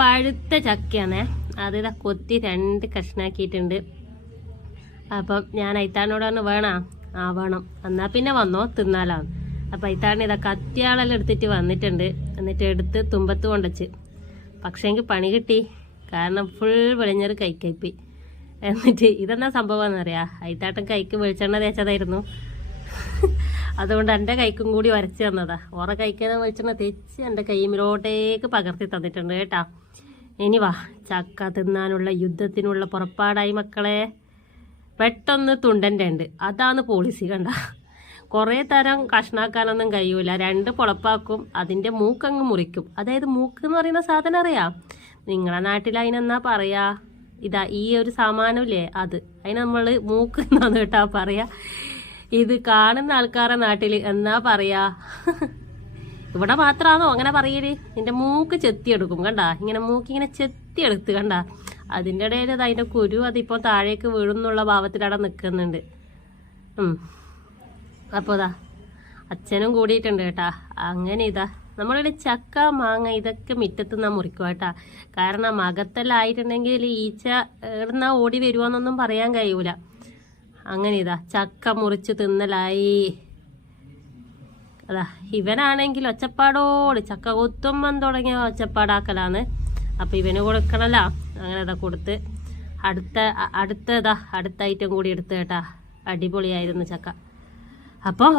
പഴുത്ത ചക്കയാണ്. അത് ഇതാ കൊത്തി രണ്ട് കഷ്ണാക്കിയിട്ടുണ്ട്. അപ്പം ഞാൻ ഐത്താനോട് പറഞ്ഞു വേണോ ആ വേണം. എന്നാൽ പിന്നെ വന്നോ തിന്നാലാണ് അപ്പം അയിത്താണ് ഇതാ കത്തിയാളെല്ലാം എടുത്തിട്ട് വന്നിട്ടുണ്ട്. എന്നിട്ട് എടുത്ത് തുമ്പത്ത് കൊണ്ടുവച്ച്. പക്ഷേ എനിക്ക് പണി കിട്ടി. കാരണം ഫുൾ വെളിഞ്ഞൊരു കൈക്കൈപ്പി. എന്നിട്ട് ഇതെന്നാ സംഭവം എന്നറിയാം ഐത്താട്ടൻ കൈക്ക് വെളിച്ചെണ്ണ തേച്ചതായിരുന്നു. അതുകൊണ്ട് എന്റെ കൈക്കും കൂടി വരച്ച് തന്നതാ. ഓറെ കൈക്കാൻ വെളിച്ചെണ്ണ തെച്ച് എന്റെ കൈമിലോട്ടേക്ക് പകർത്തി തന്നിട്ടുണ്ട് കേട്ടാ. ഇനി വാ ചക്ക തിന്നാനുള്ള യുദ്ധത്തിനുള്ള പുറപ്പാടായി മക്കളെ. പെട്ടെന്ന് തുണ്ടന്റെ ഉണ്ട്. അതാണ് പോളിസി കണ്ട. കുറേ തരം കഷ്ണാക്കാനൊന്നും കഴിയൂല. രണ്ട് പൊളപ്പാക്കും അതിന്റെ മൂക്കങ്ങ് മുറിക്കും. അതായത് മൂക്ക് എന്ന് പറയുന്ന സാധനം അറിയാം? നിങ്ങളെ നാട്ടിൽ അതിനെന്നാ പറയാ? ഇതാ ഈ ഒരു സാമാനമില്ലേ അത്. അതിന് നമ്മൾ മൂക്ക് എന്നാണ് കേട്ടാ പറയാ. ഇത് കാണുന്ന ആൾക്കാരെ നാട്ടിൽ എന്നാ പറയാ? ഇവിടെ മാത്രമാണോ അങ്ങനെ പറയൽ? നിന്റെ മൂക്ക് ചെത്തിയെടുക്കും കണ്ടാ? ഇങ്ങനെ മൂക്ക് ഇങ്ങനെ ചെത്തിയെടുത്ത് കണ്ടാ? അതിന്റെ ഇടയിൽ അത് അതിന്റെ കുരു അതിപ്പോൾ താഴേക്ക് വീഴുന്നുള്ള ഭാവത്തിലവിടെ നിൽക്കുന്നുണ്ട്. അപ്പോൾ ഇതാ അച്ഛനും കൂടിയിട്ടുണ്ട് കേട്ടാ. അങ്ങനെ ഇതാ. നമ്മളിവിടെ ചക്ക മാങ്ങ ഇതൊക്കെ മുറ്റത്ത് നിന്നാ മുറിക്കുക കേട്ടാ. കാരണം അകത്തെല്ലാം ആയിട്ടുണ്ടെങ്കിൽ ഈച്ച എവിടുന്നാ ഓടി വരുവാന്നൊന്നും പറയാൻ കഴിയൂല. അങ്ങനെ ഇതാ ചക്ക മുറിച്ച് തിന്നലായി. അതാ ഇവനാണെങ്കിൽ ഒച്ചപ്പാടോട് ചക്ക കൊത്തുമ്പം തുടങ്ങിയ ഒച്ചപ്പാടാക്കലാണ്. അപ്പം ഇവന് കൊടുക്കണല്ലോ. അങ്ങനെ ഇതാ കൊടുത്ത് അടുത്ത അടുത്തതാ അടുത്ത ഐറ്റം കൂടി എടുത്ത് കേട്ടാ. അടിപൊളിയായിരുന്നു ചക്ക. അപ്പോൾ